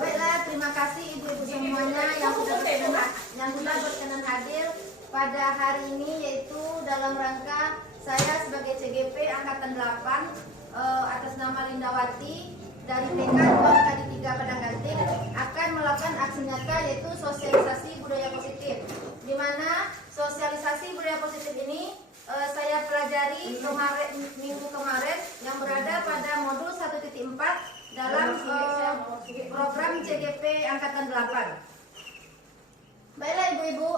Baiklah, terima kasih ibu-ibu semuanya yang sudah berkenan hadir pada hari ini, yaitu dalam rangka saya sebagai CGP Angkatan 8 atas nama Lindawati dari TK 2 kali 3 Padangganting akan melakukan aksi nyata, yaitu sosialisasi budaya positif, di mana sosialisasi budaya positif ini saya pelajari minggu kemarin yang berada pada modul 1.4 dalam program CGP Angkatan 8. Baiklah ibu-ibu,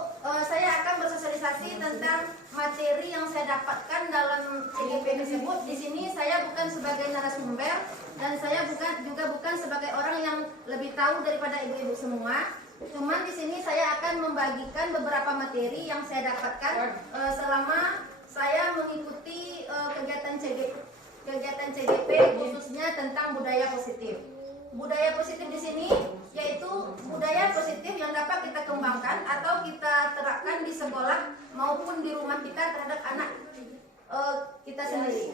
saya akan bersosialisasi tentang materi yang saya dapatkan dalam CGP tersebut. Di sini saya bukan sebagai narasumber dan saya juga bukan sebagai orang yang lebih tahu daripada ibu-ibu semua. Cuman di sini saya akan membagikan beberapa materi yang saya dapatkan selama saya mengikuti kegiatan CGP khususnya tentang budaya positif. Budaya positif di sini yaitu budaya positif yang dapat kita kembangkan atau kita terapkan di sekolah maupun di rumah kita terhadap anak kita sendiri.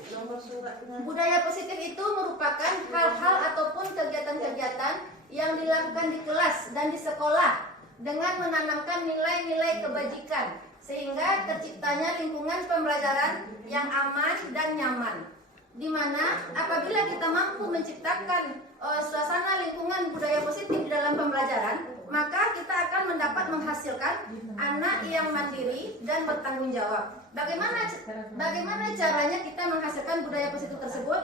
Budaya positif itu merupakan hal-hal ataupun kegiatan-kegiatan yang dilakukan di kelas dan di sekolah dengan menanamkan nilai-nilai kebajikan sehingga terciptanya lingkungan pembelajaran yang aman dan nyaman, di mana apabila kita mampu menciptakan suasana lingkungan budaya positif di dalam pembelajaran, maka kita akan menghasilkan anak yang mandiri dan bertanggung jawab. Bagaimana caranya kita menghasilkan budaya positif tersebut?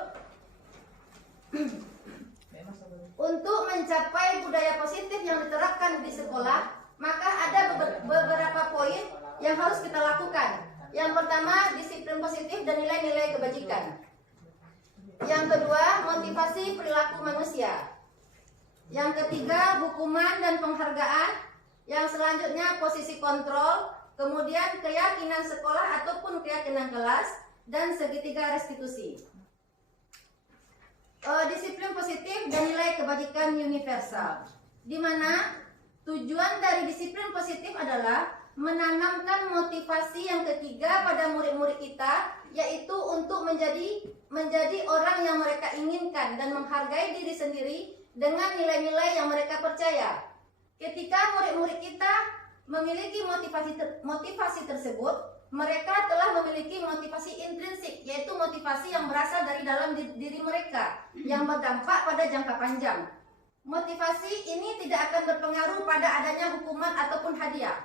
Untuk mencapai budaya positif yang diterapkan di sekolah, maka ada beberapa poin yang harus kita lakukan. Yang pertama, disiplin positif dan nilai-nilai kebajikan. Yang kedua, motivasi perilaku manusia. Yang ketiga, hukuman dan penghargaan. Yang selanjutnya, posisi kontrol. Kemudian, keyakinan sekolah ataupun keyakinan kelas. Dan segitiga restitusi. Disiplin positif dan nilai kebajikan universal, di mana tujuan dari disiplin positif adalah menanamkan motivasi yang ketiga pada murid-murid kita, yaitu untuk menjadi orang yang mereka inginkan dan menghargai diri sendiri dengan nilai-nilai yang mereka percaya. Ketika murid-murid kita memiliki motivasi tersebut, mereka telah memiliki motivasi intrinsik, yaitu motivasi yang berasal dari dalam diri mereka yang berdampak pada jangka panjang. Motivasi ini tidak akan berpengaruh pada adanya hukuman ataupun hadiah.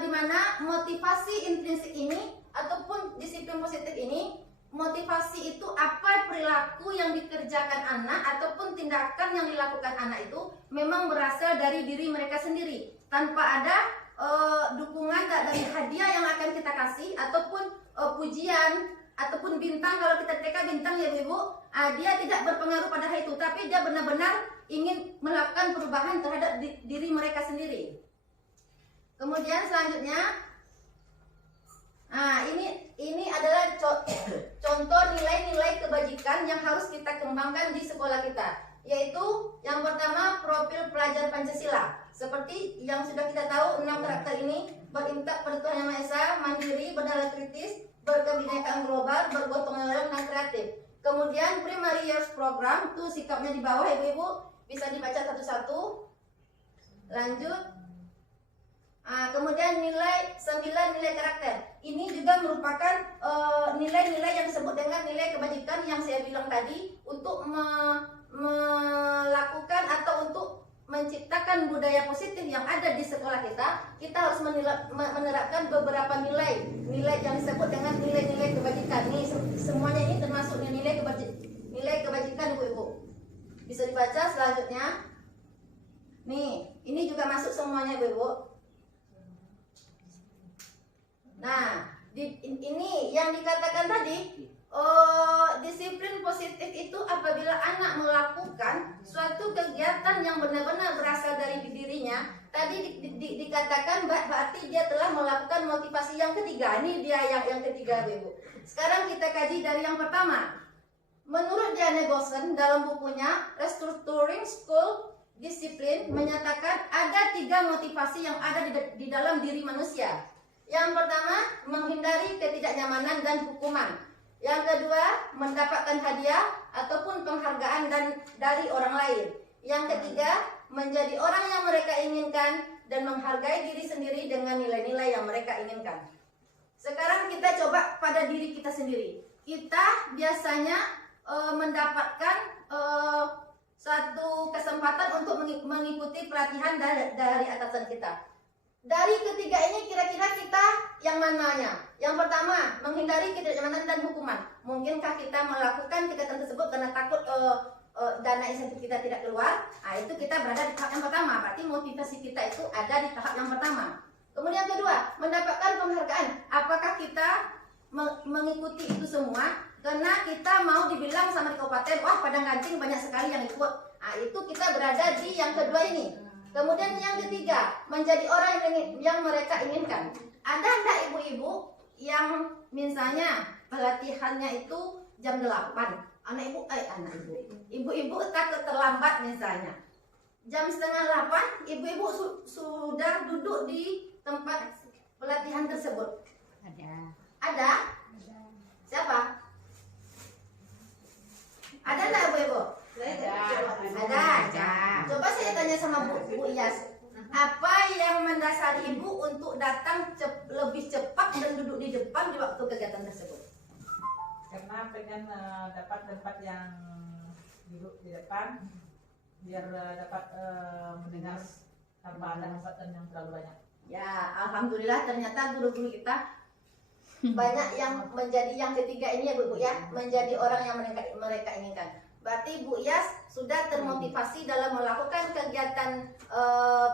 Di mana motivasi intrinsik ini ataupun disiplin positif ini, motivasi itu apa perilaku yang dikerjakan anak ataupun tindakan yang dilakukan anak itu memang berasal dari diri mereka sendiri, tanpa ada dukungan dari hadiah yang akan kita kasih ataupun pujian ataupun bintang. Kalau kita TK bintang ya ibu, dia tidak berpengaruh pada hal itu, tapi dia benar-benar ingin melakukan perubahan terhadap diri mereka sendiri. Kemudian selanjutnya, ini adalah contoh nilai-nilai kebajikan yang harus kita kembangkan di sekolah kita, yaitu yang pertama, profil pelajar Pancasila. Seperti yang sudah kita tahu, 6 karakter ini: berintak pada Tuhan Yang Maha Esa, mandiri, bernilai kritis, berkebinekaan global, bergotong royong, dan kreatif. Kemudian primary years program, tuh sikapnya di bawah ibu-ibu, bisa dibaca satu-satu. Lanjut. Kemudian 9 nilai karakter. Ini juga merupakan nilai-nilai yang disebut dengan nilai kebajikan yang saya bilang tadi, untuk melakukan atau untuk menciptakan budaya positif yang ada di sekolah kita harus menerapkan beberapa nilai yang disebut dengan nilai-nilai kebajikan. Ini semuanya ini termasuk nilai kebajikan ibu-ibu. Bisa dibaca selanjutnya. Nih, ini juga masuk semuanya ibu-ibu. Nah, ini yang dikatakan tadi, disiplin positif itu apabila anak melakukan suatu kegiatan yang benar-benar berasal dari dirinya. Tadi dikatakan berarti dia telah melakukan motivasi yang ketiga. Ini dia yang ketiga ibu. Sekarang kita kaji dari yang pertama. Menurut Diane Gossen dalam bukunya Restructuring School Discipline menyatakan ada 3 motivasi yang ada di dalam diri manusia. Yang pertama, menghindari ketidaknyamanan dan hukuman. Yang kedua, mendapatkan hadiah ataupun penghargaan dari orang lain. Yang ketiga, menjadi orang yang mereka inginkan dan menghargai diri sendiri dengan nilai-nilai yang mereka inginkan. Sekarang kita coba pada diri kita sendiri. Kita biasanya mendapatkan satu kesempatan untuk mengikuti pelatihan dari atasan kita. Dari ketiga ini kira-kira kita yang mananya? Yang pertama, menghindari ketidaknyamanan dan hukuman. Mungkinkah kita melakukan kegiatan tersebut karena takut dana insentif kita tidak keluar? Nah, itu kita berada di tahap yang pertama. Berarti motivasi kita itu ada di tahap yang pertama. Kemudian kedua, mendapatkan penghargaan. Apakah kita mengikuti itu semua karena kita mau dibilang sama di kabupaten, wah Padang Kancing banyak sekali yang ikut. Nah, itu kita berada di yang kedua ini. Kemudian yang ketiga, menjadi orang yang mereka inginkan. Ada enggak ibu-ibu yang misalnya pelatihannya itu jam 8? Ibu-ibu takut terlambat misalnya. Jam setengah 8, ibu-ibu sudah duduk di tempat pelatihan tersebut. Ada? Siapa? Ada enggak ibu-ibu? Ada. Coba saya tanya sama Bu Iyas, apa yang mendasari ibu untuk datang lebih cepat dan duduk di depan di waktu kegiatan tersebut? Karena pengen dapat tempat yang duduk di depan, biar dapat mendengar tanpa ada hambatan yang terlalu banyak. Ya, alhamdulillah ternyata guru-guru kita banyak yang menjadi yang ketiga ini ya Bu ya, menjadi orang yang mereka inginkan. Berarti Bu Iyas sudah termotivasi dalam melakukan kegiatan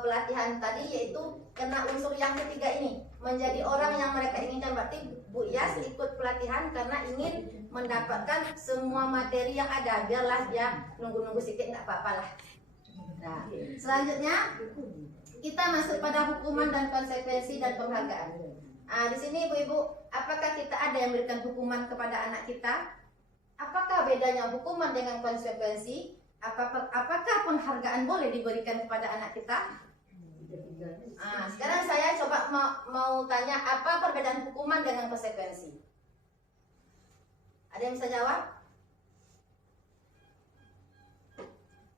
pelatihan tadi, yaitu karena unsur yang ketiga ini, menjadi orang yang mereka inginkan. Berarti Bu Iyas ikut pelatihan karena ingin mendapatkan semua materi yang ada. Biarlah dia nunggu-nunggu sedikit, nggak apa-apa lah. Nah, selanjutnya kita masuk pada hukuman dan konsekuensi dan penghargaan. Nah, di sini ibu-ibu, apakah kita ada yang memberikan hukuman kepada anak kita? Apakah bedanya hukuman dengan konsekuensi? Apakah penghargaan boleh diberikan kepada anak kita? Nah, sekarang saya coba mau tanya, apa perbedaan hukuman dengan konsekuensi? Ada yang bisa jawab?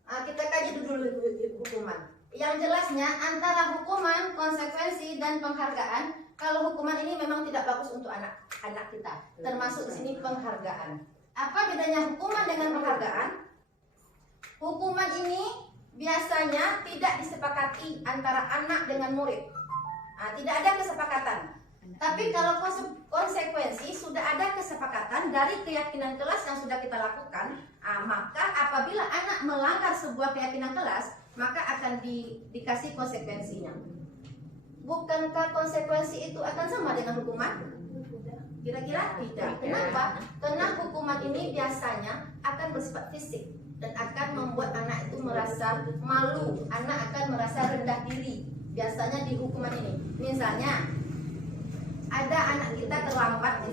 Nah, kita kaji dulu hukuman. Yang jelasnya antara hukuman, konsekuensi, dan penghargaan. Kalau hukuman ini memang tidak bagus untuk anak kita, termasuk di sini penghargaan. Apa bedanya hukuman dengan penghargaan? Hukuman ini biasanya tidak disepakati antara anak dengan murid. Nah, tidak ada kesepakatan. Tapi kalau konsekuensi sudah ada kesepakatan dari keyakinan kelas yang sudah kita lakukan, maka apabila anak melanggar sebuah keyakinan kelas, maka akan dikasih konsekuensinya. Bukankah konsekuensi itu akan sama dengan hukuman? Kira-kira tidak. Kenapa? Karena hukuman ini biasanya akan bersifat fisik dan akan membuat anak itu merasa malu, anak akan merasa rendah diri. Biasanya di hukuman ini, misalnya ada anak kita terlambat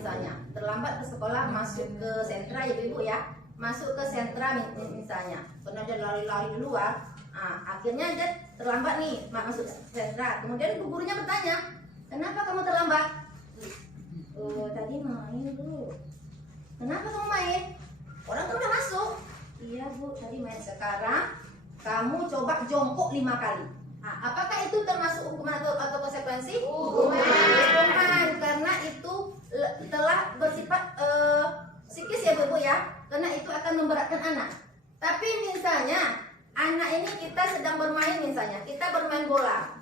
terlambat ke sekolah, masuk ke sentra ibu-ibu ya, masuk ke sentra misalnya, karena dia lari-lari di luar, akhirnya dia terlambat nih masuk sentra. Kemudian gurunya bertanya, kenapa kamu terlambat? Tadi main Bu. Kenapa kamu main? Orang kan udah masuk. Iya Bu, tadi main. Sekarang kamu coba jongkok 5 kali. Apakah itu termasuk hukuman atau konsekuensi? Hukuman, karena itu telah bersifat psikis ya Bu ya, karena itu akan memberatkan anak. Tapi misalnya anak ini kita sedang bermain, misalnya kita bermain bola.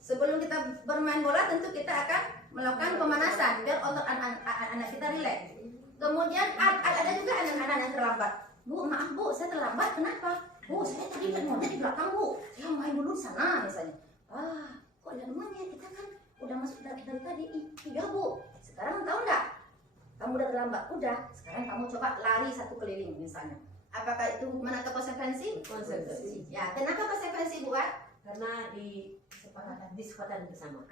Sebelum kita bermain bola tentu kita akan melakukan pemanasan biar otot anak kita rileks. Kemudian ada juga anak-anak yang terlambat. Bu, maaf Bu, saya terlambat. Kenapa? Bu, saya tadi maunya di belakang Bu. Saya main dulu di sana misalnya. Kok ada temannya? Kita kan udah masuk dari tadi. Iya Bu. Sekarang tahu nggak? Kamu udah terlambat. Udah. Sekarang kamu coba lari 1 keliling misalnya. Apakah itu hukuman atau konsekuensi? Konsekuensi. Ya, kenapa konsekuensi buat? Karena disepakati bersama.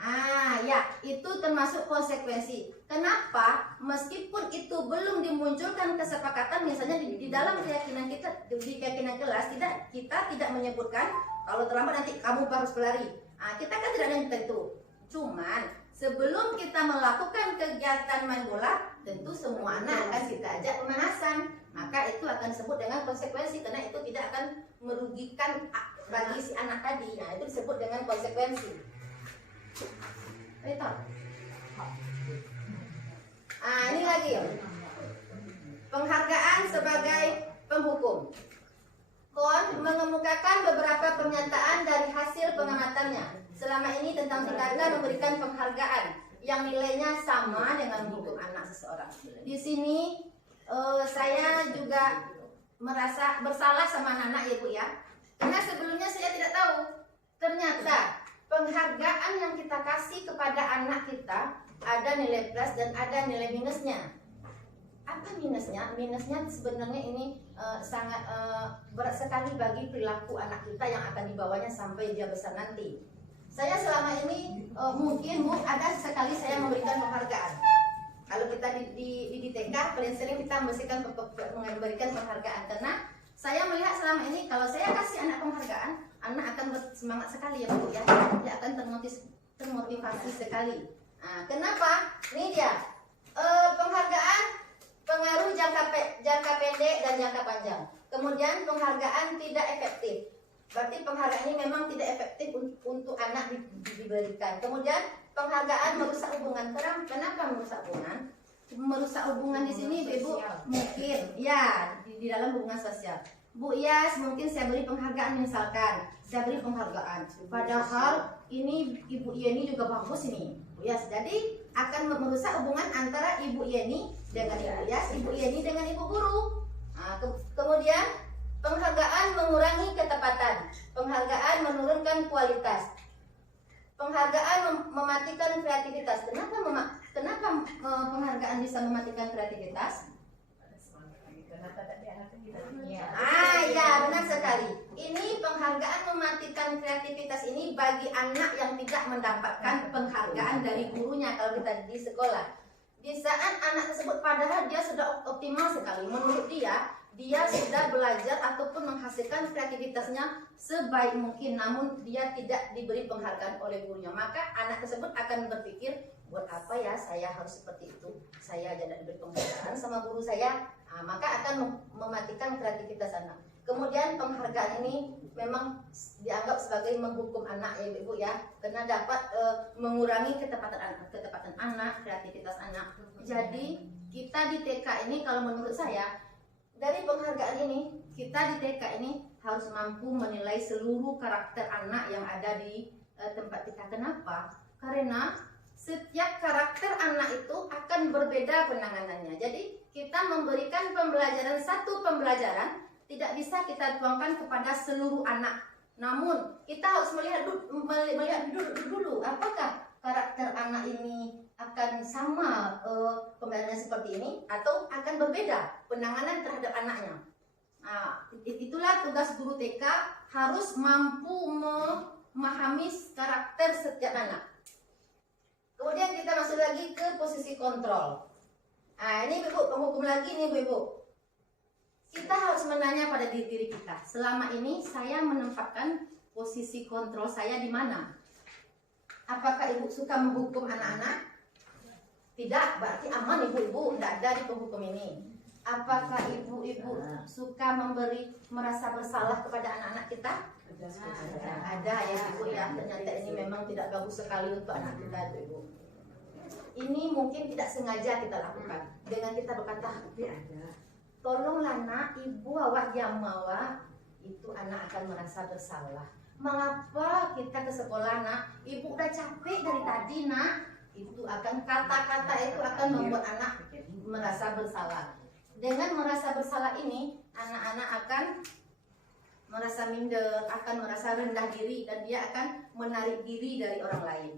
Ya, itu termasuk konsekuensi. Kenapa? Meskipun itu belum dimunculkan kesepakatan, misalnya di dalam keyakinan kita, di keyakinan kelas, kita tidak menyebutkan kalau terlambat nanti kamu harus berlari. Kita kan tidak ada yang tentu. Cuman sebelum kita melakukan kegiatan main bola, tentu semua anak akan kita ajak pemanasan. Maka itu akan disebut dengan konsekuensi, karena itu tidak akan merugikan bagi si anak tadi. Nah, itu disebut dengan konsekuensi. Betul. Ini lagi ya. Penghargaan sebagai penghukum. Kon mengemukakan beberapa pernyataan dari hasil pengamatannya. Selama ini tentang Tingkatna memberikan penghargaan yang nilainya sama dengan menghukum anak seseorang. Di sini saya juga merasa bersalah sama anak-anak ya Bu ya. Karena sebelumnya saya tidak tahu. Ternyata penghargaan yang kita kasih kepada anak kita ada nilai plus dan ada nilai minusnya. Apa minusnya? Minusnya sebenarnya ini sangat berat sekali bagi perilaku anak kita yang akan dibawanya sampai dia besar nanti. Saya selama ini mungkin Bu ada sekali saya memberikan penghargaan. Kalau kita di TK paling sering kita memberikan penghargaan, karena saya melihat selama ini kalau saya kasih anak penghargaan, anak akan bersemangat sekali ya Bu ya. Dia akan termotivasi sekali. Nah, kenapa? Ini dia penghargaan pengaruh jangka pendek dan jangka panjang. Kemudian penghargaan tidak efektif. Berarti penghargaan ini memang tidak efektif untuk anak diberikan. Kemudian penghargaan merusak hubungan. Kenapa merusak hubungan? Merusak hubungan di sini Ibu mungkin ya di dalam hubungan sosial. Bu Iyas mungkin saya beri penghargaan, misalkan saya beri penghargaan. Padahal ini Ibu Yeni juga bagus ini Bu Iyas. Jadi akan merusak hubungan antara Ibu Yeni dengan Ibu Iyas, Ibu Yeni dengan Ibu Guru. Nah, kemudian penghargaan mengurangi ketepatan, penghargaan menurunkan kualitas, penghargaan mematikan kreativitas. Kenapa penghargaan bisa mematikan kreativitas? Ya benar sekali. Ini penghargaan mematikan kreativitas ini bagi anak yang tidak mendapatkan penghargaan dari gurunya kalau kita di sekolah. Di saat anak tersebut padahal dia sudah optimal sekali, menurut dia sudah belajar ataupun menghasilkan kreativitasnya sebaik mungkin, namun dia tidak diberi penghargaan oleh gurunya, maka anak tersebut akan berpikir, buat apa ya saya harus seperti itu, saya tidak diberi penghargaan sama guru saya. Maka akan mematikan kreativitas anak. Kemudian penghargaan ini memang dianggap sebagai menghukum anak ya Ibu ya, karena dapat mengurangi ketepatan anak, kreativitas anak. Jadi kita di TK ini kalau menurut saya dari penghargaan ini, kita di TK ini harus mampu menilai seluruh karakter anak yang ada di tempat kita. Kenapa? Karena setiap karakter anak itu akan berbeda penanganannya. Jadi kita memberikan satu pembelajaran tidak bisa kita tuangkan kepada seluruh anak. Namun kita harus melihat dulu apakah karakter anak ini akan sama pembelajarannya seperti ini atau akan berbeda penanganan terhadap anaknya. Nah, itulah tugas guru TK, harus mampu memahami karakter setiap anak. Kemudian kita masuk lagi ke posisi kontrol. Nah, ini Ibu, penghukum lagi nih Ibu. Kita harus menanya pada diri kita, selama ini saya menempatkan posisi kontrol saya di mana? Apakah Ibu suka menghukum anak-anak? Tidak, berarti aman Ibu tidak ada di penghukum ini. Apakah Ibu suka merasa bersalah kepada anak-anak kita? Ada ya Ibu ya, ternyata ini memang tidak bagus sekali untuk anak kita Ibu. Ini mungkin tidak sengaja kita lakukan dengan kita berkata, tolonglah nak, Ibu awak jamawa, itu anak akan merasa bersalah. Mengapa kita ke sekolah nak? Ibu udah capek dari tadi nak. Itu akan kata-kata itu akan membuat anak merasa bersalah. Dengan merasa bersalah ini, anak-anak akan merasa minder, akan merasa rendah diri, dan dia akan menarik diri dari orang lain.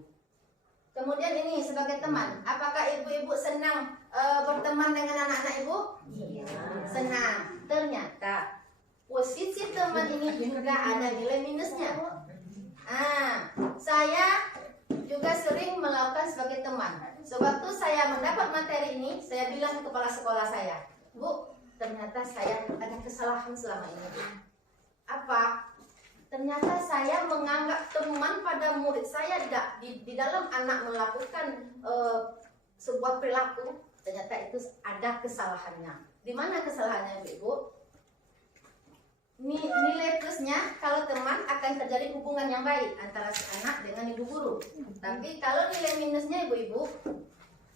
Kemudian ini sebagai teman, apakah ibu-ibu senang berteman dengan anak-anak ibu? Iya. Senang. Ternyata posisi teman ini juga ada nilai minusnya. Saya juga sering melakukan sebagai teman. Sewaktu saya mendapat materi ini, saya bilang ke kepala sekolah saya, Bu, ternyata saya ada kesalahan selama ini. Apa? Ternyata saya menganggap teman pada murid saya di dalam anak melakukan sebuah perilaku, ternyata itu ada kesalahannya. Di mana kesalahannya Ibu? Nilai plusnya kalau teman akan terjadi hubungan yang baik antara si anak dengan ibu guru. Tapi kalau nilai minusnya ibu-ibu,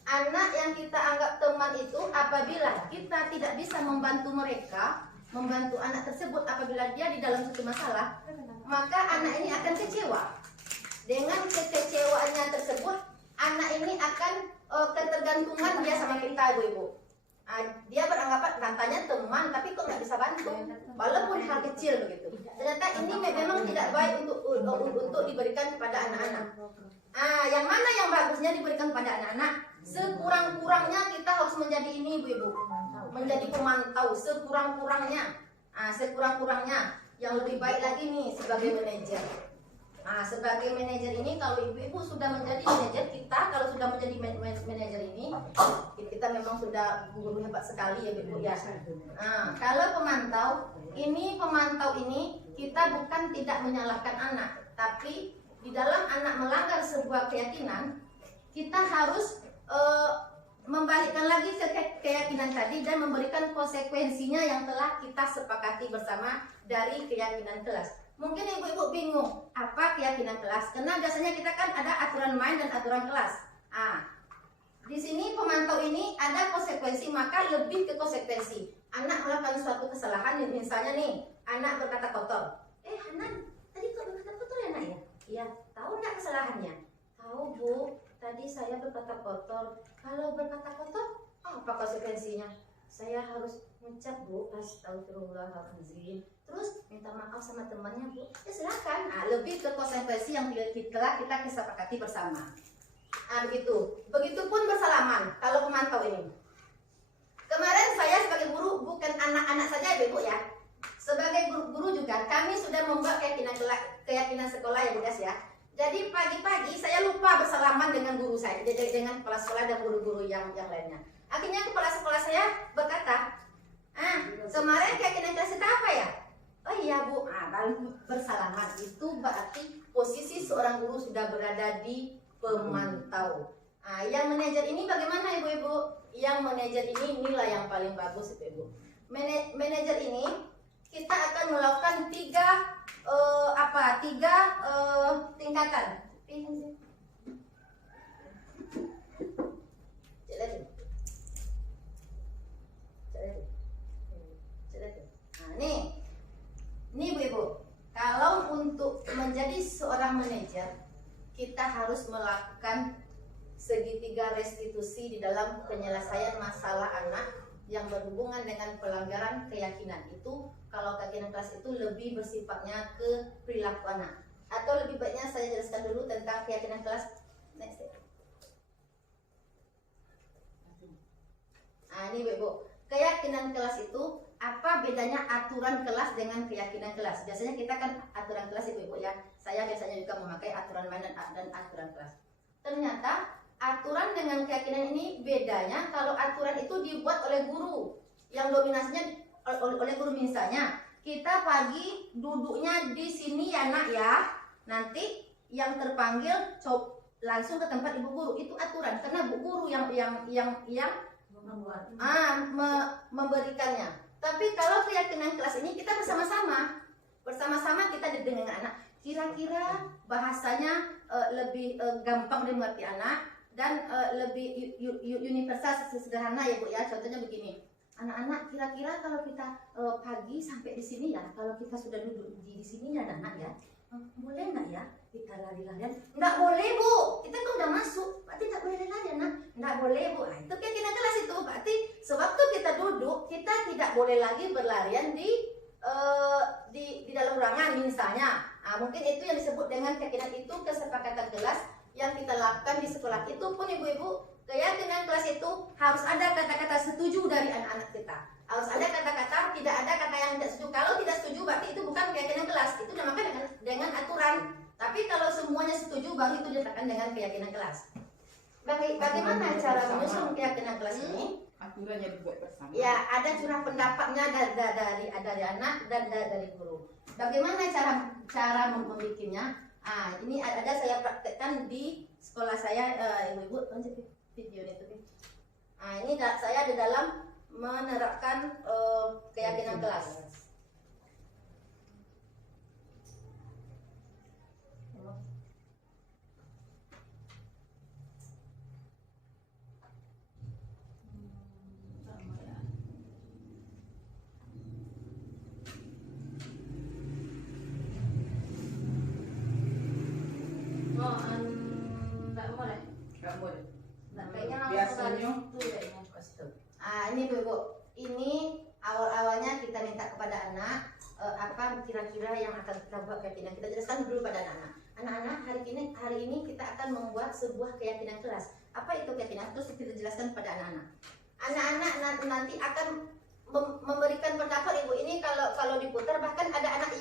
anak yang kita anggap teman itu apabila kita tidak bisa membantu mereka, membantu anak tersebut apabila dia di dalam satu masalah, maka anak ini akan kecewa. Dengan kekecewaannya tersebut, anak ini akan ketergantungan dia sama kita ibu-ibu. Dia beranggapan katanya teman tapi kok nggak bisa bantu walaupun hal kecil begitu. Ternyata ini memang tidak baik untuk diberikan kepada anak-anak. Yang mana yang bagusnya diberikan kepada anak-anak? Sekurang-kurangnya kita harus menjadi ini ibu-ibu, menjadi pemantau sekurang-kurangnya. Sekurang-kurangnya yang lebih baik lagi nih sebagai manajer. Sebagai manajer ini, kalau ibu-ibu sudah menjadi manajer kita, kalau sudah menjadi manajer ini, kita memang sudah guru hebat sekali ya ibu ya. Kalau pemantau ini kita bukan tidak menyalahkan anak, tapi di dalam anak melanggar sebuah keyakinan, kita harus membalikkan lagi ke keyakinan tadi dan memberikan konsekuensinya yang telah kita sepakati bersama dari keyakinan kelas. Mungkin ibu-ibu bingung apa keyakinan kelas, karena biasanya kita kan ada aturan main dan aturan kelas. Di sini pemantau ini ada konsekuensi, maka lebih ke konsekuensi. Anak melakukan suatu kesalahan, misalnya nih, anak berkata kotor. Hanan, tadi kok berkata kotor ya nak ya? Iya, tahu nggak kesalahannya? Tahu Bu, tadi saya berkata kotor. Kalau berkata kotor, apa konsekuensinya? Saya harus mengucap Bu, astagfirullahaladzim. Terus minta maaf sama temannya Bu. Ya silakan. Lebih ke konsekuensi yang telah kita kesepakati bersama. Begitu. Begitupun bersalaman kalau pemantau ini. Kemarin saya sebagai guru, bukan anak-anak saja Ibu ya. Sebagai guru juga kami sudah membuat keyakinan sekolah ya Bu ya. Jadi pagi-pagi saya lupa bersalaman dengan guru saya, dengan kepala sekolah dan guru-guru yang lainnya. Akhirnya kepala sekolah saya berkata, kemarin keyakinan kelas kita apa ya? Oh iya Bu, baru bersalaman. Itu berarti posisi seorang guru sudah berada di pemantau. Yang manajer ini bagaimana ibu-ibu? Yang manajer ini inilah yang paling bagus ibu-ibu. Manajer ini kita akan melakukan tiga tingkatan. Nih ibu-ibu, kalau untuk menjadi seorang manajer, kita harus melakukan segitiga restitusi di dalam penyelesaian masalah anak yang berhubungan dengan pelanggaran keyakinan. Itu kalau keyakinan kelas itu lebih bersifatnya ke perilaku anak. Atau lebih baiknya saya jelaskan dulu tentang keyakinan kelas. Next. Ini ibu, keyakinan kelas itu apa bedanya aturan kelas dengan keyakinan kelas? Biasanya kita kan aturan kelas ibu ya. Saya biasanya juga memakai aturan main dan aturan kelas. Ternyata aturan dengan keyakinan ini bedanya kalau aturan itu dibuat oleh guru yang dominasinya oleh guru. Misalnya kita pagi duduknya di sini ya nak ya, nanti yang terpanggil langsung ke tempat ibu guru. Itu aturan karena bu guru yang memberikannya. Tapi kalau keyakinan kelas ini kita bersama-sama kita dengan anak. Kira-kira bahasanya lebih gampang dimengerti anak dan lebih universal, sederhana ya Bu ya. Contohnya begini, anak-anak kira-kira kalau kita pagi sampai di sini ya, kalau kita sudah duduk di sini ya anak ya, boleh nggak ya kita lari-larian? Nggak boleh Bu, kita kan udah masuk, berarti nggak boleh lari-larian nak. Nggak boleh Bu. Itu keyakinan kelas itu, berarti sewaktu kita duduk kita tidak boleh lagi berlarian di dalam ruangan misalnya. Mungkin itu yang disebut dengan keyakinan itu kesepakatan kelas yang kita lakukan di sekolah. Itu pun ibu-ibu, keyakinan kelas itu harus ada kata-kata setuju dari anak-anak kita. Harus ada kata-kata, tidak ada kata yang tidak setuju. Kalau tidak setuju berarti itu bukan keyakinan kelas, itu dinamakan dengan aturan. Tapi kalau semuanya setuju baru itu dikatakan dengan keyakinan kelas. Bagaimana cara menyusun keyakinan kelas ini? Aturannya dibuat bersama. Ya, ada curah pendapatnya dari anak dan dari guru. Bagaimana cara membuatnya? Ini ada saya praktekkan di sekolah saya, ibu-ibu, lanjut video itu. Nah, ini saya di dalam menerapkan keyakinan kelas. Oh, enggak boleh. Nggak boleh. Nah, kayaknya langsung Biasanya dari situ kayaknya. Ini Bu, ini awal-awalnya kita minta kepada anak apa kira-kira yang akan kita buat keyakinan. Kita jelaskan dulu pada anak-anak. Anak-anak, hari ini kita akan membuat sebuah keyakinan kelas. Apa itu keyakinan? Terus kita jelaskan kepada anak-anak. Anak-anak nanti akan memberikan pendapat Ibu. Ini kalau diputar, bahkan ada anak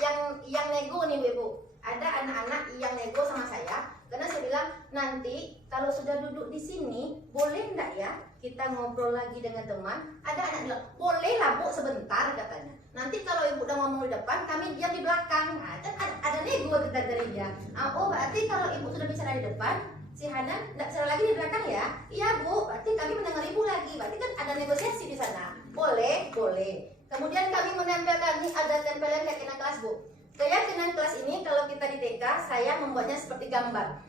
yang nego nih Ibu. Ada anak-anak yang nego sama saya karena saya bilang nanti kalau sudah duduk di sini boleh enggak ya kita ngobrol lagi dengan teman. Ada anak bilang boleh lah Bu sebentar katanya. Nanti kalau Ibu udah ngomong di depan kami diam di belakang. Nah, kan ada nego dari dia. Oh berarti kalau Ibu sudah bicara di depan, si Hanan enggak bicara lagi di belakang ya? Iya Bu, berarti kami mendengar Ibu lagi. Berarti kan ada negosiasi di sana. Boleh. Kemudian kami menempelkan, ini ada tempelan keyakinan kelas Bu. Keyakinan kelas ini kalau kita di TK saya membuatnya seperti gambar.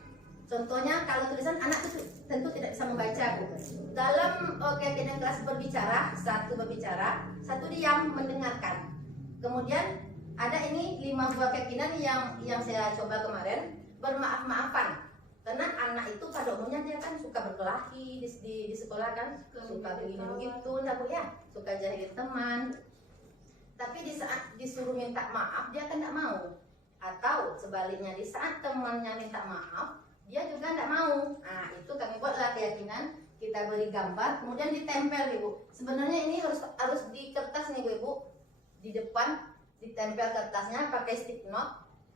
Contohnya kalau tulisan anak itu tentu tidak bisa membaca Bu. Dalam keyakinan kelas berbicara, satu berbicara, satu diam mendengarkan. Kemudian ada ini 5 buah keyakinan yang saya coba kemarin. Bermaaf-maafan. Karena anak itu pada umumnya dia kan suka berkelahi di sekolah kan, suka begini begitu, enggak Bu ya, suka jahilin teman. Tapi di saat disuruh minta maaf dia kan tidak mau, atau sebaliknya di saat temannya minta maaf dia juga tidak mau. Nah itu kami buatlah keyakinan, kita beri gambar kemudian ditempel Ibu. Sebenarnya ini harus di kertas nih Ibu, di depan ditempel kertasnya pakai stick note.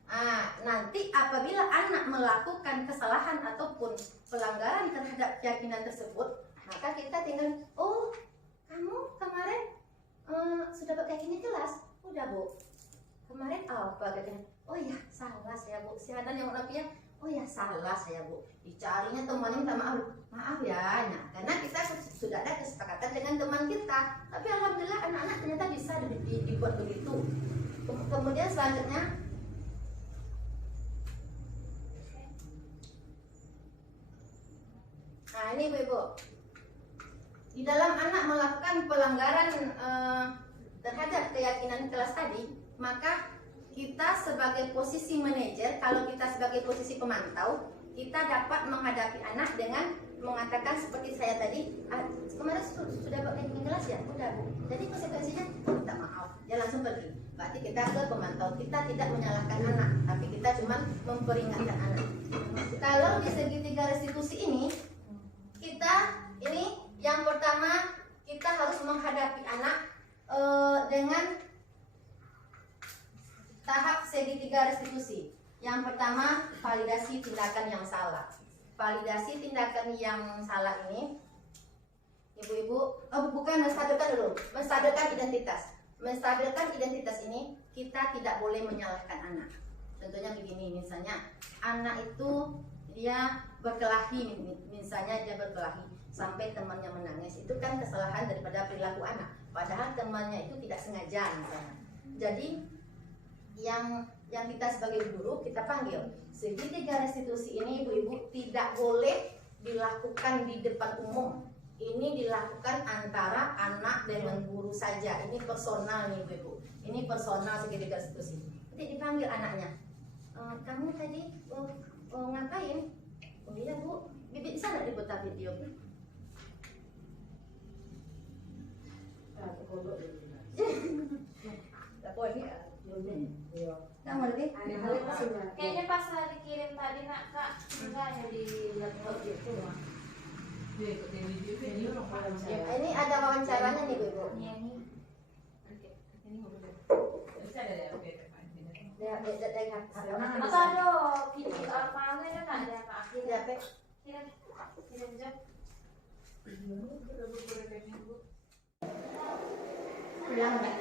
Nah nanti apabila anak melakukan kesalahan ataupun pelanggaran terhadap keyakinan tersebut, maka kita tinggal, oh kamu kemarin sudah pakai keyakinan kelas? Udah Bu. Kemarin apa katanya? Oh ya salah saya Bu. Si Hanan yang maaf ya. Oh ya salah saya Bu. Dicarinya temannya minta maaf. Maaf ya. Nah, karena kita sudah ada kesepakatan dengan teman kita. Tapi alhamdulillah anak-anak ternyata bisa dibuat begitu. Kemudian selanjutnya nah ini Bu. Di dalam anak melakukan pelanggaran terhadap keyakinan kelas tadi, maka kita sebagai posisi manajer, kalau kita sebagai posisi pemantau, kita dapat menghadapi anak dengan mengatakan seperti saya tadi, kemarin sudah pakai kelas ya? Udah Bu. Jadi konsekuensinya, minta maaf, dia langsung pergi. Berarti kita ke pemantau, kita tidak menyalahkan anak, tapi kita cuma memperingatkan anak. Kalau di segitiga restitusi ini, kita ini yang pertama kita harus menghadapi anak dengan tahap segitiga restitusi. Yang pertama validasi tindakan yang salah. Validasi tindakan yang salah ini, ibu-ibu, bukan menstabilkan dulu, menstabilkan identitas. Menstabilkan identitas ini kita tidak boleh menyalahkan anak. Contohnya begini, misalnya anak itu dia berkelahi, misalnya dia berkelahi sampai temannya menangis, itu kan kesalahan daripada perilaku anak, padahal temannya itu tidak sengaja misalnya. Jadi yang kita sebagai guru kita panggil. Segitiga restitusi ini ibu-ibu tidak boleh dilakukan di depan umum. Ini dilakukan antara anak dengan guru saja. Ini personal nih ibu-ibu. Ini personal segitiga restitusi. Nanti dipanggil anaknya. Kamu tadi ngapain? Oh iya Bu, Bibi bisa nggak diputar video? Kayaknya pas dikirim tadi nak Kak, enggak yang di laptop itu. Ini ada wawancaranya nih Bu. Iya ini. Atau ada video apa enggak ada Kak? Kirim jam. Ulang Mbak.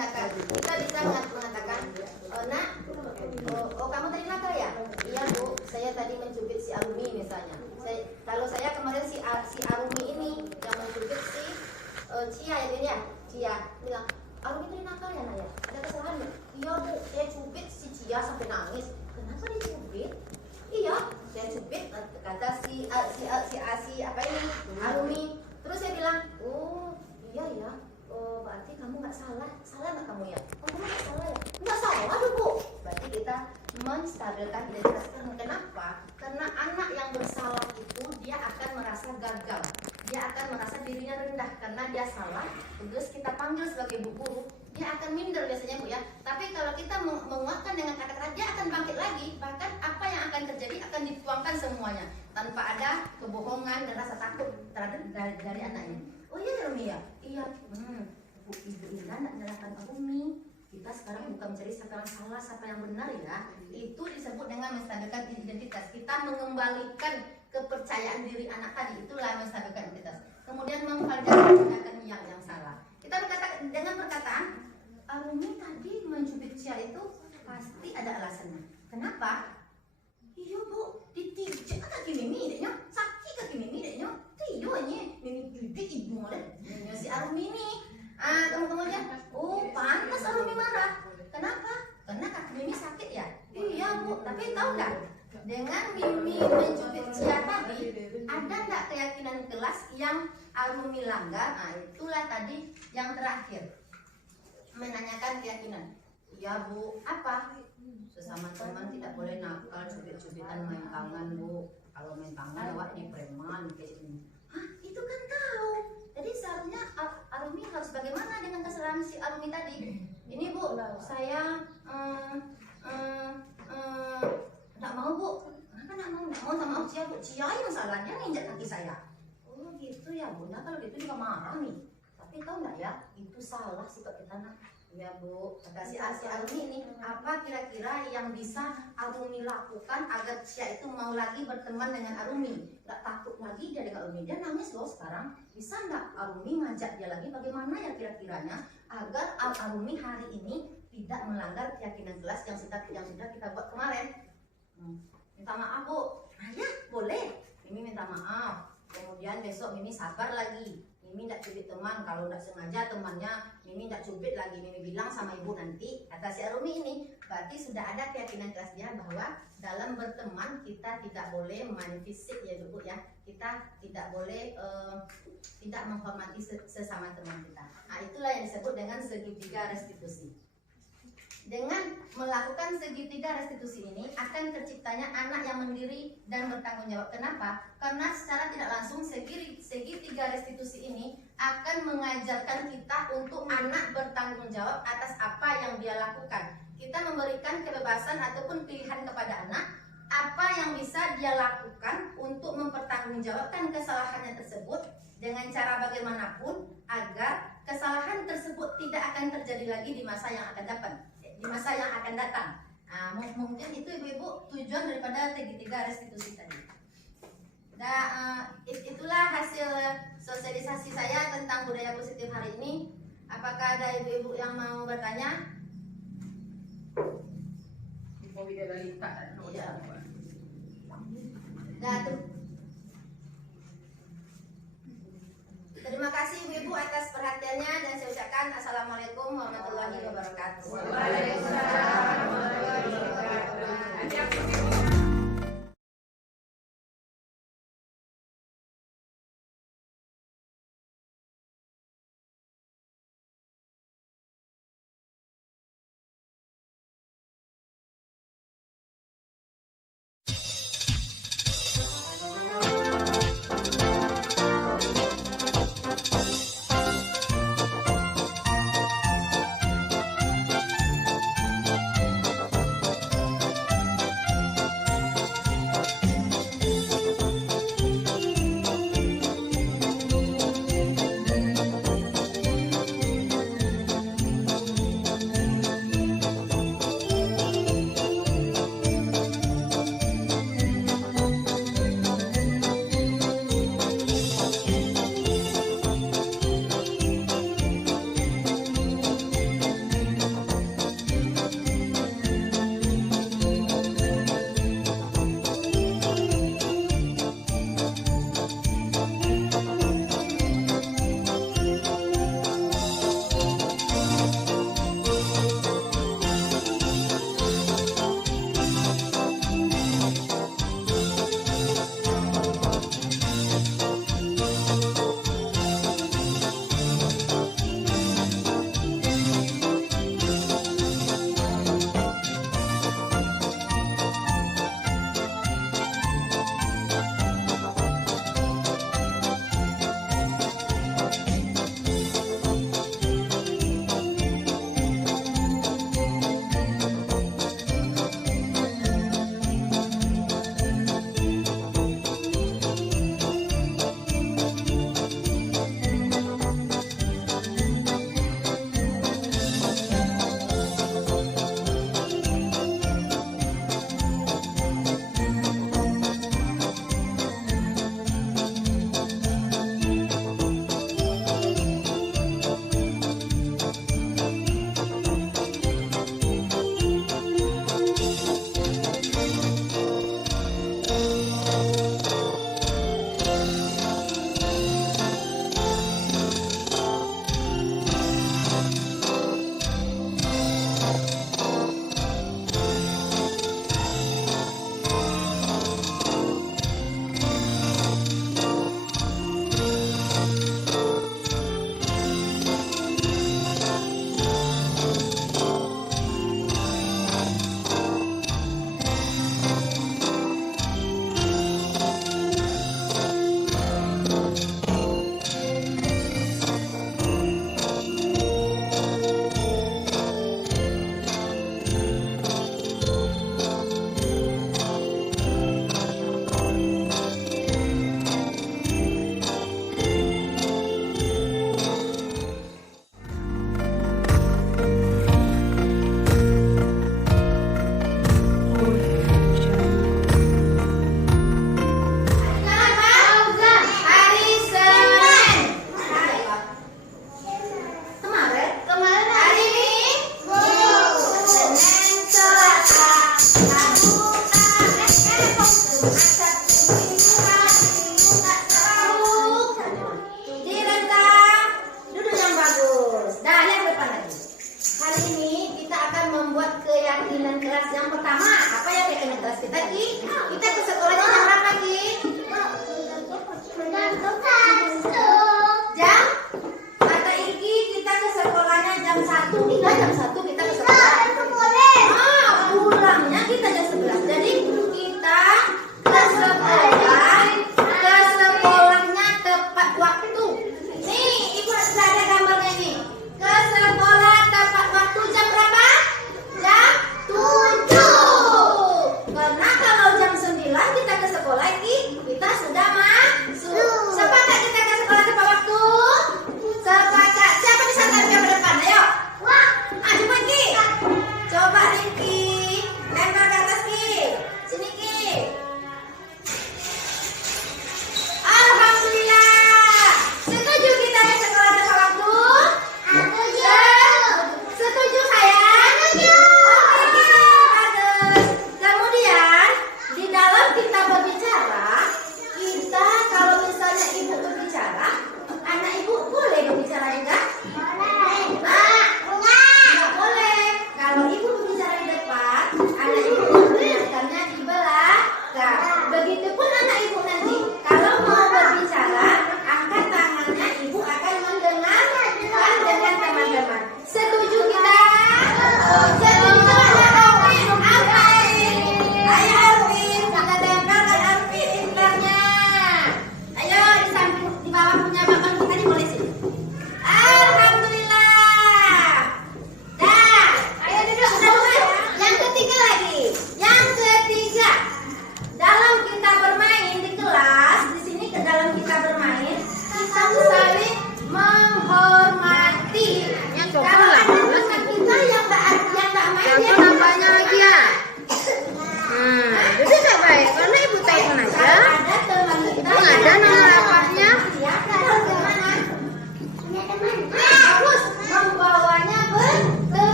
tindakan. Kita bisa mengatakan, nak, oh kamu tadi nakal ya? Iya bu, saya tadi mencubit si Arumi misalnya. Kalau saya kemarin si Arumi ini yang mencubit si Cia ya, Cia bilang, Arumi tadi nakal ya nak ya? Ada kesalahan ya? Iya bu, saya cubit si Cia sampai nangis. Kenapa dicubit? Iya, saya cubit kata si apa ini Arumi. Terus saya bilang, oh iya ya, berarti kamu nggak salah nggak kamu ya? Oh kamu nggak salah ya? Nggak salah dong bu. Berarti kita menstabilkan identitas kamu. Kenapa? Karena anak yang bersalah itu dia akan merasa gagal, dia akan merasa dirinya rendah karena dia salah. Terus kita panggil sebagai bu guru, dia akan minder biasanya bu ya. Tapi kalau kita menguatkan dengan kata-kata, dia akan bangkit lagi. Bahkan apa yang akan terjadi akan dituangkan semuanya tanpa ada kebohongan dan rasa takut terhadap dari anaknya. Oh iya Rumi ya? Iya. Bu Ibu Ina nak menyalahkan Umi. Kita sekarang bukan mencari siapa yang salah, siapa yang benar ya. Itu disebut dengan menstabilkan identitas. Kita mengembalikan kepercayaan diri anak tadi. Itulah menstabilkan identitas. Kemudian memvalidasi tindakan yang salah. Kita berkata dengan perkataan, Umi tadi mencubit Cia itu pasti ada alasannya. Kenapa? Iya bu, ditijak kaki Mimi deknya, sakit kaki Mimi deknya. Tiyo nya, Mimi cubit ibu deh. Si Arumi ini. Kemudian, oh pantas Arumi marah. Kenapa? Karena kaki Mimi sakit ya? Iya bu, tapi tahu nggak? Dengan Mimi mencubit Cia tadi, ada nggak keyakinan kelas yang Arumi langgar? Nah itulah tadi yang terakhir, menanyakan keyakinan. Ya bu, apa? Sesama teman tidak boleh nakal, cubit-cubitan main tangan bu. Kalau main tangan lewat di preman kayak ini. Hah, itu kan tahu. Jadi seharusnya Arumi harus bagaimana dengan kesalahan si Arumi tadi? Ini bu, saya nggak mau bu. Kenapa nggak mau? Nggak mau sama Cia bu. Cia yang salahnya nginjak kaki saya. Oh gitu ya bu. Nah kalau gitu juga marah nih. Tapi tahu nggak ya? Itu salah sikap kita nak. Ya bu, kata si Arumi ini, apa kira-kira yang bisa Arumi lakukan agar Cia itu mau lagi berteman dengan Arumi? Gak takut lagi dia dengan Arumi, dia nangis loh sekarang. Bisa nggak Arumi ngajak dia lagi? Bagaimana ya kira-kiranya agar Arumi hari ini tidak melanggar keyakinan kelas yang sudah kita buat kemarin? Minta maaf bu. Ya boleh, Mimi minta maaf. Kemudian besok Mimi sabar lagi. Mimi tidak cubit teman, kalau tidak sengaja temannya Mimi tidak cubit lagi. Mimi bilang sama ibu nanti, kata si Arumi ini. Berarti sudah ada keyakinan kelas dia bahwa dalam berteman kita tidak boleh main fisik ya ibu ya. Kita tidak boleh tidak menghormati sesama teman kita. Nah itulah yang disebut dengan segitiga restitusi. Dengan melakukan segitiga restitusi ini akan terciptanya anak yang mandiri dan bertanggung jawab. Kenapa? Karena secara tidak langsung segitiga restitusi ini akan mengajarkan kita untuk anak bertanggung jawab atas apa yang dia lakukan. Kita memberikan kebebasan ataupun pilihan kepada anak apa yang bisa dia lakukan untuk mempertanggungjawabkan kesalahannya tersebut dengan cara bagaimanapun agar kesalahan tersebut tidak akan terjadi lagi di masa yang akan datang. Nah, mungkin itu ibu-ibu tujuan daripada segitiga restitusi tadi. Nah, itulah hasil sosialisasi saya tentang budaya positif hari ini. Apakah ada ibu-ibu yang mau bertanya? Iya. Nah, terima kasih ibu-ibu atas perhatiannya dan saya ucapkan assalamualaikum warahmatullahi wabarakatuh. Waalaikumsalam warahmatullahi wabarakatuh. keyakinan kelas yang pertama. Apa ya keyakinan kelas kita, Ki? Kita ke sekolahnya jam berapa, Ki? Jam? Kata Iki, kita ke sekolahnya jam 1. Kita jam 1 kita ke sekolah. Pulangnya kita jam 11. Jadi kita ke sekolahnya tepat waktu. Nih, Ibu sudah ada gambarnya nih. Ke sekolah tepat waktu jam berapa? Jam 7. Karena kalau jam 9 kita ke sekolah, kita sudah masuk. Sepakat?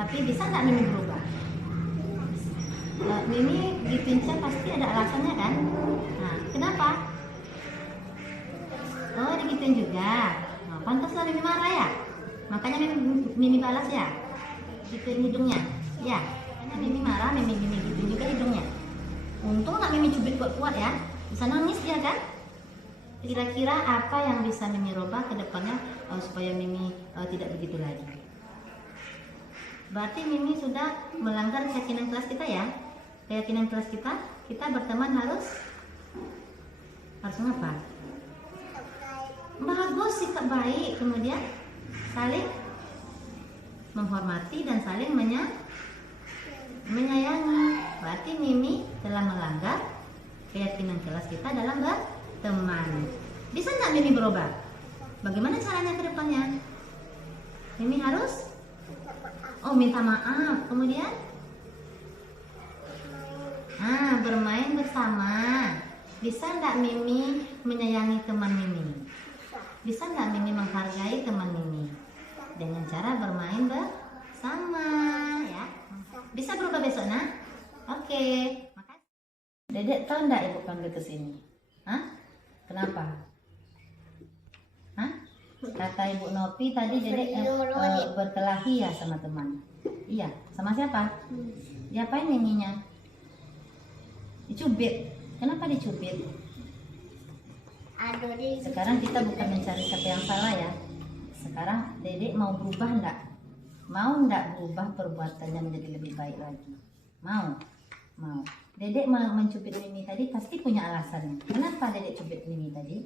Tapi bisa nggak Mimi berubah? Mimi dipincang pasti ada alasannya kan? Nah, kenapa? Oh, digituin juga. Nah, pantaslah Mimi marah ya? Makanya Mimi balas ya? Gituin hidungnya? Ya, karena Mimi marah, Mimi gituin juga hidungnya. Untung nggak Mimi cubit kuat-kuat ya? Bisa nangis dia kan? Kira-kira apa yang bisa Mimi rubah ke depannya supaya Mimi tidak begitu lagi? Berarti Mimi sudah melanggar keyakinan kelas kita ya? Keyakinan kelas kita berteman harus apa? Bagus, sikap baik, kemudian saling menghormati dan saling menyayangi. Berarti Mimi telah melanggar keyakinan kelas kita dalam berteman. Bisa nggak Mimi berubah? Bagaimana caranya ke depannya? Mimi harus minta maaf, kemudian bermain bersama. Bisa nggak Mimi menyayangi teman Mimi? Bisa nggak Mimi menghargai teman Mimi dengan cara bermain bersama ya? Bisa berubah besok nak? Oke, makasih. Dedek tahu nggak ibu panggil ke sini? Hah? Kenapa? Hah? Kata Ibu Nopi tadi Dedek berkelahi ya sama teman. Iya, sama siapa? Diapain Miminya? Dicubit. Kenapa dicubit? Sekarang kita bukan mencari siapa yang salah ya. Sekarang Dedek mau berubah enggak? Mau enggak berubah perbuatannya menjadi lebih baik lagi? Mau? Mau. Dedek mencubit Mimi tadi pasti punya alasan. Kenapa Dedek cubit Mimi tadi?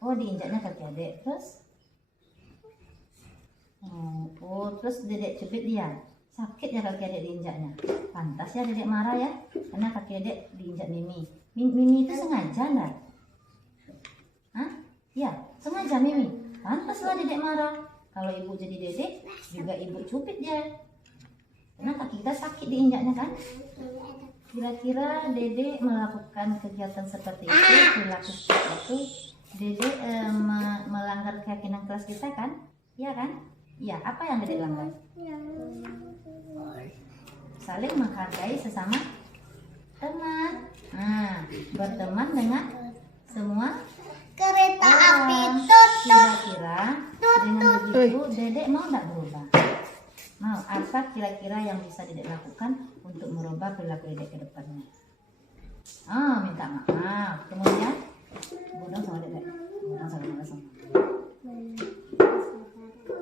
Oh, diinjaknya kaki adek. Terus? Terus Dedek cubit dia. Sakit ya kaki adek diinjaknya. Pantas ya Dedek marah ya, karena kaki adek diinjak Mimi. Mimi itu sengaja enggak? Hah? Ya, sengaja Mimi. Pantaslah Dedek marah. Kalau ibu jadi Dedek, juga ibu cubit dia. Karena kaki kita sakit diinjaknya kan? Kira-kira Dedek melakukan kegiatan seperti itu, perilaku seperti itu, Dedek melanggar keyakinan kelas kita kan? Iya kan? Iya, apa yang Dedek langgar? Saling menghargai sesama teman. Berteman dengan semua Kereta api orang. tutut. Kira-kira dengan begitu Dedek mau nggak berubah? Mau. Apa kira-kira yang bisa Dedek lakukan untuk merubah perilaku Dedek ke depannya? Minta maaf. Kemudian bodoh sama Dedek. Bodoh sama.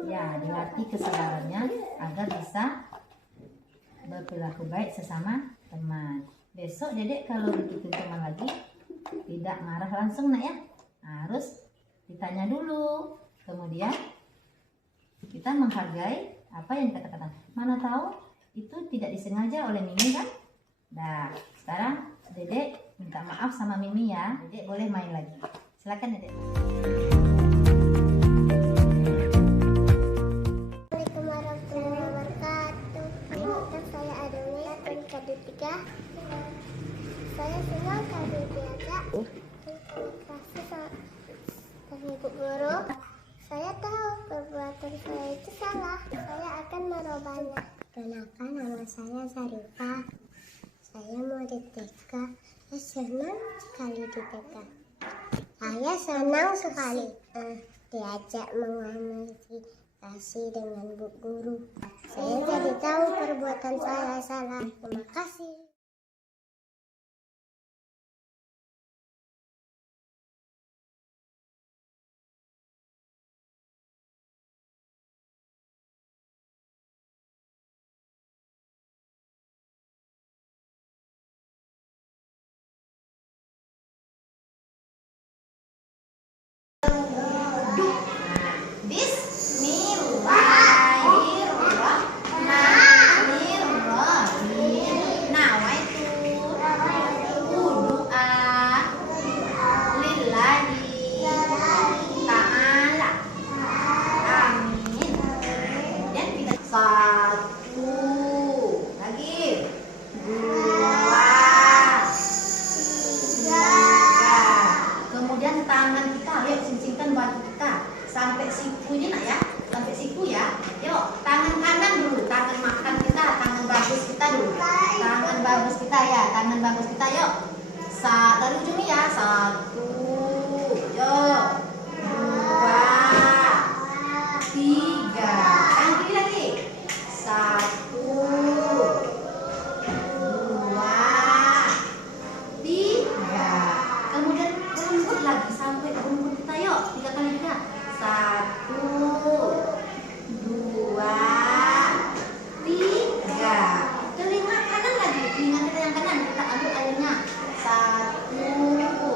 Ya, dilatih kesabarannya agar bisa berperilaku baik sesama teman. Besok Dedek kalau begitu teman lagi tidak marah langsung nak ya. Harus ditanya dulu. Kemudian kita menghargai apa yang kita katakan. Mana tahu itu tidak disengaja oleh Mimi kan? Nah, sekarang Dedek minta maaf sama Mimi ya. Dedek boleh main lagi. Silakan Dedek. Assalamualaikum warahmatullahi wabarakatuh. Nama saya Adelia, tingkat 3. Saya senang kali diajak komunikasi sama ibu guru. Saya tahu perbuatan saya itu salah. Saya akan merubahnya. Kenalkan, nama saya Sarifah. Saya murid TK. Saya senang sekali di TK. Saya senang sekali diajak mengomunikasi dengan bu guru. Saya jadi tahu perbuatan saya salah. Terima kasih. Bismillahirrahmanirrahim. Nah, bagus kita yuk. Dari ujung nih ya. 1, yuk. 2, 3. Yang kiri lagi. 1, 2, 3. Kemudian rumput lagi sampai rumput kita yuk. 3 kali juga. 1, 2, 3. Telinga kanan lagi. Telinga kita yang kanan kita ambil airnya. 1,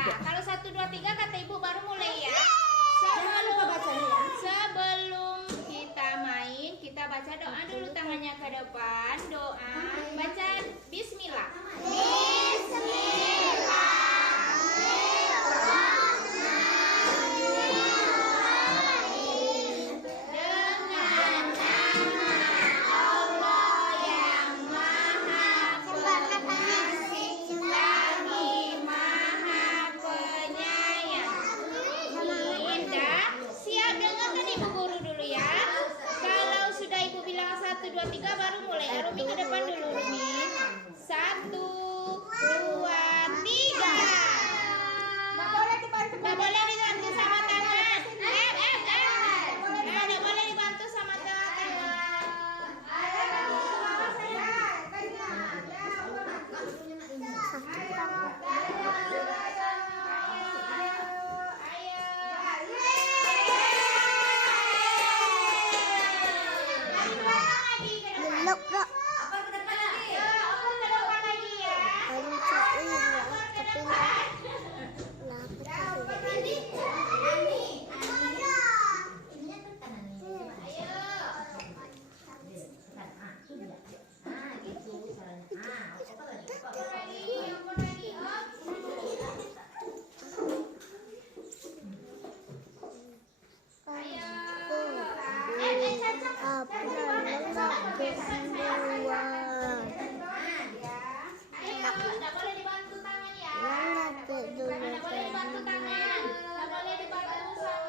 kalau 1, 2, 3 kata ibu baru mulai ya. Jangan lupa bacanya ya. Sebelum kita main, kita baca doa dulu, tangannya ke depan. Doa, baca Bismillah. Satu, dua, tiga baru mulai. Arumi ke depan dulu, Rumi. 1, 2, 3. Nggak boleh dibantu sama tangan. Nggak boleh dibantu sama tangan. Belok, Bro. Nggak boleh dibantu tangan ya. Nggak boleh dibantu tangan. Nggak boleh dibantu sama.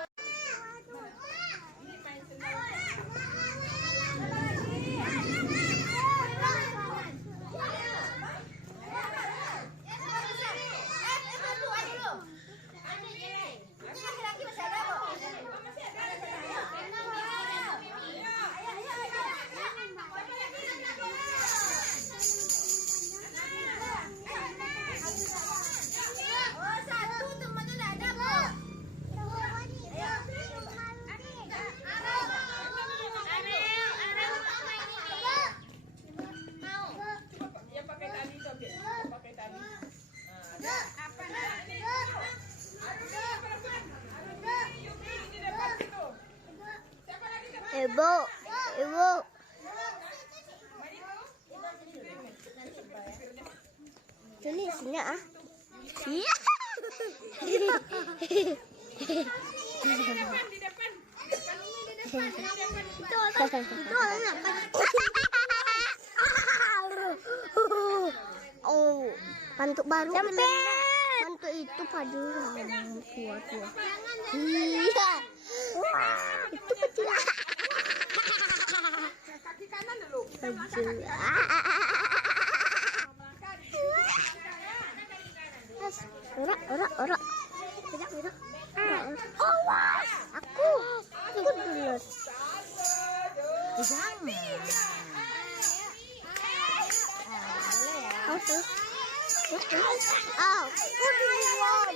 Ibu, Ibu. Sini, sini ah. Iya. Oh, mantuk baru. Mantuk itu padu tua. Iya. Itu kecil. Kaki kanan dulu. Baju. Ora. Tidak. Awas, aku dulu. Jangan. Aku duluan.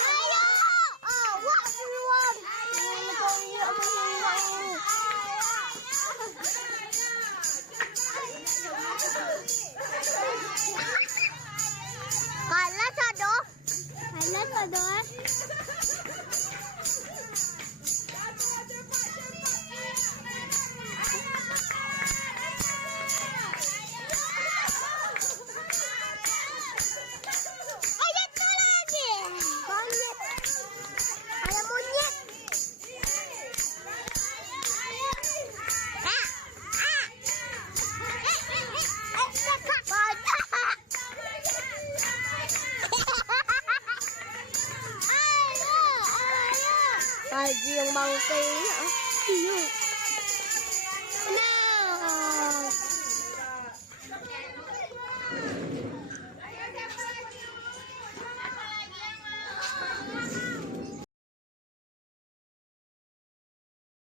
Ayo, awak duluan. Kalah sado. Haji yang bangkai.